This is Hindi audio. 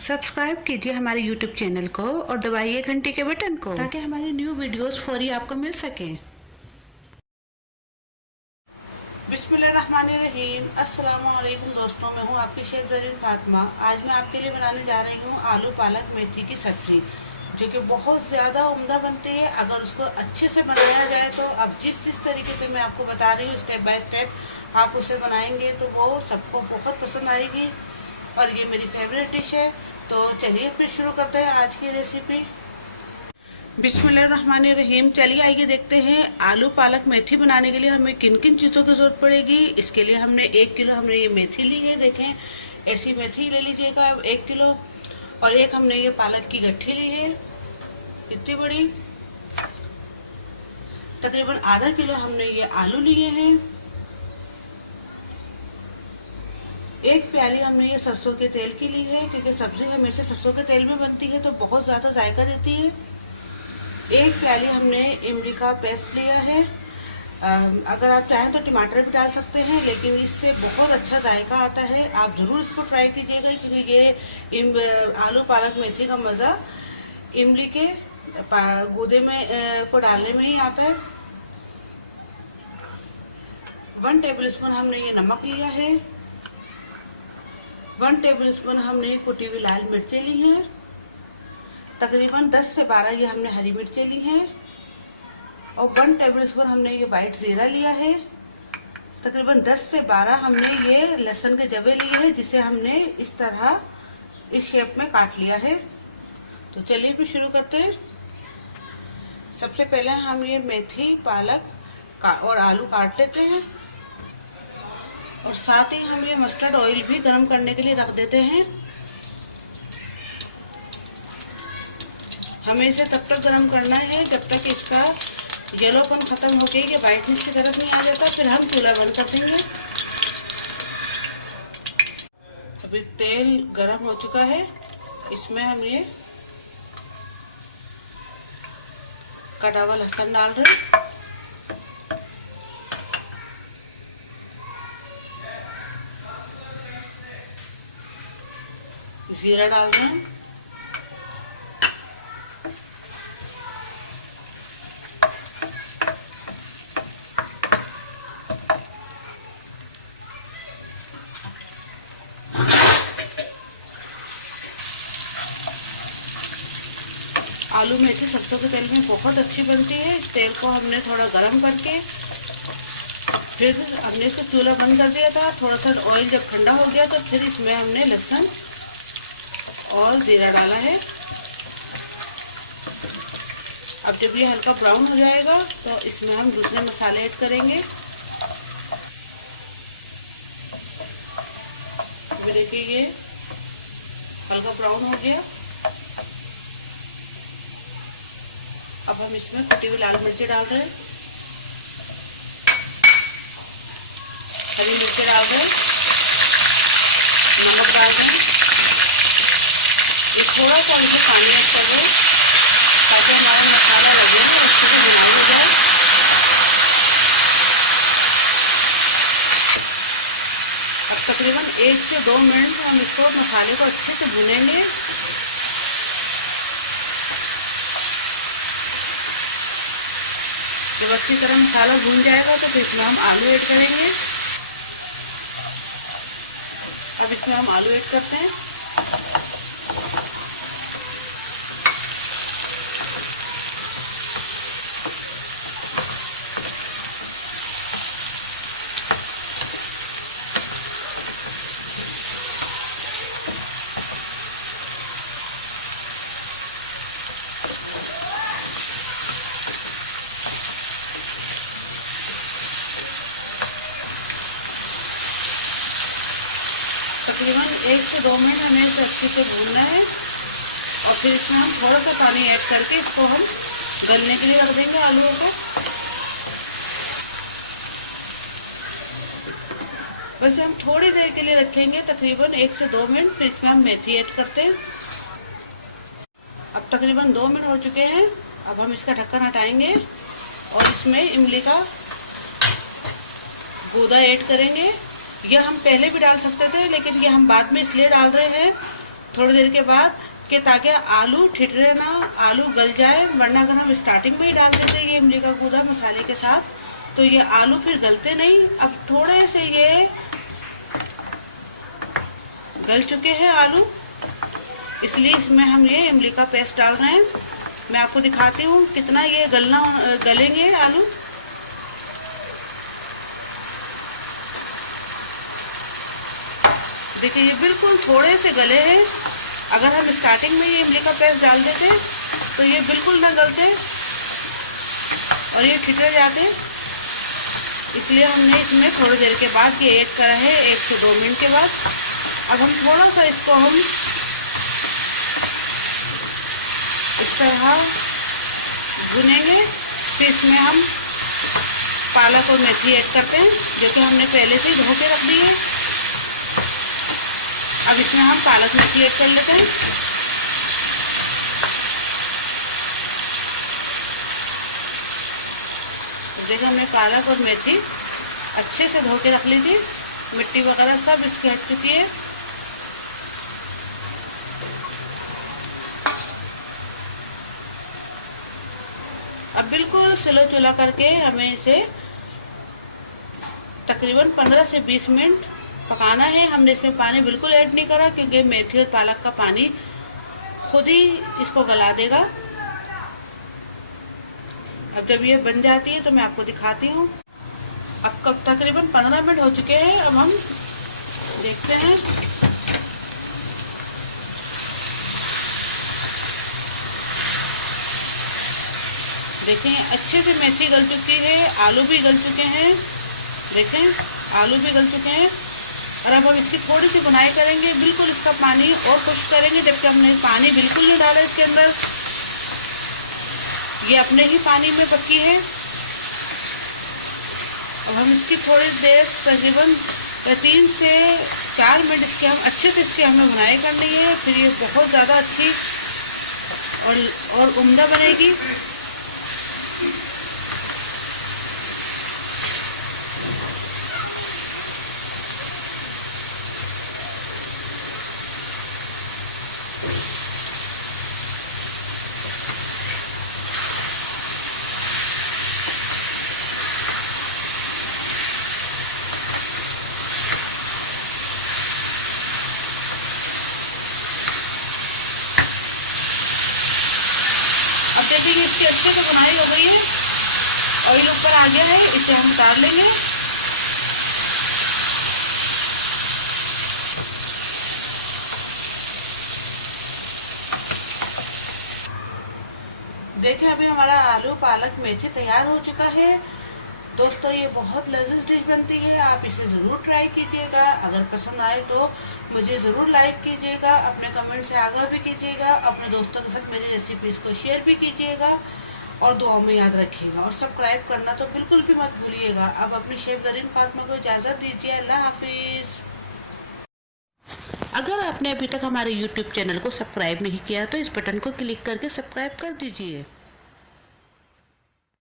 सब्सक्राइब कीजिए हमारे YouTube चैनल को और दबाइए घंटी के बटन को ताकि हमारी न्यू वीडियोस फौरी आपको मिल सकें। बिस्मिल्लाहिर्रहमानिर्रहीम। अस्सलामुअलैकुम दोस्तों, मैं हूँ आपकी शेख ज़रीन फातिमा। आज मैं आपके लिए बनाने जा रही हूँ आलू पालक मेथी की सब्ज़ी, जो कि बहुत ज़्यादा उम्दा बनती है। अगर उसको अच्छे से बनाया जाए तो अब जिस तरीके से मैं आपको बता रही हूँ स्टेप बाय स्टेप आप उसे बनाएंगे तो वो सबको बहुत पसंद आएगी और ये मेरी फेवरेट डिश है। तो चलिए फिर शुरू करते हैं आज की रेसिपी। बिस्मिल्लाहिर्रहमानिर्रहीम। चलिए आइए देखते हैं आलू पालक मेथी बनाने के लिए हमें किन किन चीज़ों की ज़रूरत पड़ेगी। इसके लिए हमने 1 किलो हमने ये मेथी ली है। देखें, ऐसी मेथी ले लीजिएगा 1 किलो। और एक हमने ये पालक की गट्ठी ली है, इतनी बड़ी। तकरीबन आधा किलो हमने ये आलू लिए हैं। 1 प्याली हमने ये सरसों के तेल की ली है, क्योंकि सब्ज़ी हमेशा सरसों के तेल में बनती है तो बहुत ज़्यादा जायका देती है। 1 प्याली हमने इमली का पेस्ट लिया है। अगर आप चाहें तो टमाटर भी डाल सकते हैं, लेकिन इससे बहुत अच्छा जायका आता है। आप ज़रूर इसको ट्राई कीजिएगा, क्योंकि ये आलू पालक मेथी का मज़ा इमली के गूदे में को डालने में ही आता है। 1 टेबलस्पून हमने ये नमक लिया है। 1 टेबलस्पून हमने कुटी हुई लाल मिर्चें ली हैं। तकरीबन 10 से 12 ये हमने हरी मिर्चें ली हैं। और 1 टेबलस्पून हमने ये वाइट ज़ीरा लिया है। तकरीबन 10 से 12 हमने ये लहसुन के जवे लिए हैं, जिसे हमने इस तरह इस शेप में काट लिया है। तो चलिए फिर शुरू करते हैं। सबसे पहले हम ये मेथी पालक और आलू काट लेते हैं, और साथ ही हम ये मस्टर्ड ऑयल भी गर्म करने के लिए रख देते हैं। हमें इसे तब तक गर्म करना है जब तक इसका येलोपन खत्म हो गई, ये वाइटनेस की तरफ नहीं आ जाता। फिर हम चूल्हा बंद कर देंगे। अभी तेल गर्म हो चुका है, इसमें हम ये कटा हुआ लहसुन डाल रहे हैं, जीरा डाल रहे हैं, आलू मेथी सरसों के तेल में बहुत अच्छी बनती है। इस तेल को हमने थोड़ा गरम करके फिर हमने इसको चूल्हा बंद कर दिया था। थोड़ा सा ऑयल जब ठंडा हो गया तो फिर इसमें हमने लहसुन और जीरा डाला है। अब जब ये हल्का ब्राउन हो जाएगा तो इसमें हम दूसरे मसाले ऐड करेंगे। अभी देखिए ये हल्का ब्राउन हो गया। अब हम इसमें कुटी हुई लाल मिर्ची डाल रहे हैं, हरी मिर्ची डाल रहे हैं, नमक डाल देंगे। एक थोड़ा सा इसमें पानी ऐड कर दें ताकि हमारा मसाला लगे ना उसको भी बुनाई हो जाए। अब तकरीबन 1 से 2 मिनट हम इसको मसाले को अच्छे से भुनेंगे। जब अच्छी तरह मसाला भून जाएगा तो फिर इसमें हम आलू ऐड करेंगे। अब इसमें हम आलू ऐड करते हैं। तकरीबन 1 से 2 मिनट हमें इसे अच्छे से भूनना है, और फिर इसमें हम थोड़ा सा पानी ऐड करके इसको हम गलने के लिए रख देंगे आलूओं को। वैसे हम थोड़ी देर के लिए रखेंगे, तकरीबन 1 से 2 मिनट। फिर इसमें हम मेथी ऐड करते हैं। अब तकरीबन 2 मिनट हो चुके हैं। अब हम इसका ढक्कन हटाएंगे और इसमें इमली का गूदा ऐड करेंगे। यह हम पहले भी डाल सकते थे, लेकिन ये हम बाद में इसलिए डाल रहे हैं थोड़ी देर के बाद कि ताकि आलू ठिठरे ना, आलू गल जाए, वरना अगर हम स्टार्टिंग में ही डाल देते ये इमली का गूदा मसाले के साथ तो ये आलू फिर गलते नहीं। अब थोड़े से ये गल चुके हैं आलू, इसलिए इसमें हम ये इमली का पेस्ट डाल रहे हैं। मैं आपको दिखाती हूँ कितना ये गलेंगे आलू। देखिए ये बिल्कुल थोड़े से गले हैं। अगर हम स्टार्टिंग में ये इमली का पेस्ट डाल देते तो ये बिल्कुल ना गलते और ये ठिठर जाते, इसलिए हमने इसमें थोड़ी देर के बाद ये ऐड करा है, 1 से 2 मिनट के बाद। अब हम थोड़ा सा इसको हम इस तरह भुनेंगे, फिर इसमें हम पालक और मेथी ऐड करते हैं जो कि हमने पहले से ही धो के रख दी है। अब इसमें हम पालक मेथी ऐड कर लेते हैं। तो देखो हमने पालक और मेथी अच्छे से धो के रख ली थी, मिट्टी वगैरह सब इसकी हट चुकी है। अब बिल्कुल स्लो चूल्हा करके हमें इसे तकरीबन 15 से 20 मिनट पकाना है। हमने इसमें पानी बिल्कुल ऐड नहीं करा क्योंकि मेथी और पालक का पानी खुद ही इसको गला देगा। अब जब ये बन जाती है तो मैं आपको दिखाती हूँ। अब कब तकरीबन 15 मिनट हो चुके हैं। अब हम देखते हैं। देखें अच्छे से मेथी गल चुकी है, आलू भी गल चुके हैं। देखें आलू भी गल चुके हैं। और अब हम इसकी थोड़ी सी बुनाई करेंगे, बिल्कुल इसका पानी और खुश्क करेंगे, जबकि हमने पानी बिल्कुल नहीं डाला इसके अंदर, ये अपने ही पानी में पकी है। अब हम इसकी थोड़ी देर तकरीबन 3 से 4 मिनट इसके हम अच्छे से इसकी हमें बुनाई करनी है, फिर ये बहुत ज़्यादा अच्छी और उम्दा बनेगी। अब देखिए इसकी अच्छे से बुनाई हो गई है, ऑयल ऊपर आ गया है, इसे हम उतार लेंगे। देखिए अभी हमारा आलू पालक मेथी तैयार हो चुका है। दोस्तों ये बहुत लजीज डिश बनती है, आप इसे ज़रूर ट्राई कीजिएगा। अगर पसंद आए तो मुझे ज़रूर लाइक कीजिएगा, अपने कमेंट से आगाह भी कीजिएगा, अपने दोस्तों के साथ मेरी रेसिपीज़ को शेयर भी कीजिएगा और दुआओं में याद रखिएगा और सब्सक्राइब करना तो बिल्कुल भी मत भूलिएगा। अब अपनी शेफ ज़रीन फातिमा को इजाज़त दीजिए। अल्लाह हाफिज़। अगर आपने अभी तक हमारे YouTube चैनल को सब्सक्राइब नहीं किया तो इस बटन को क्लिक करके सब्सक्राइब कर दीजिए।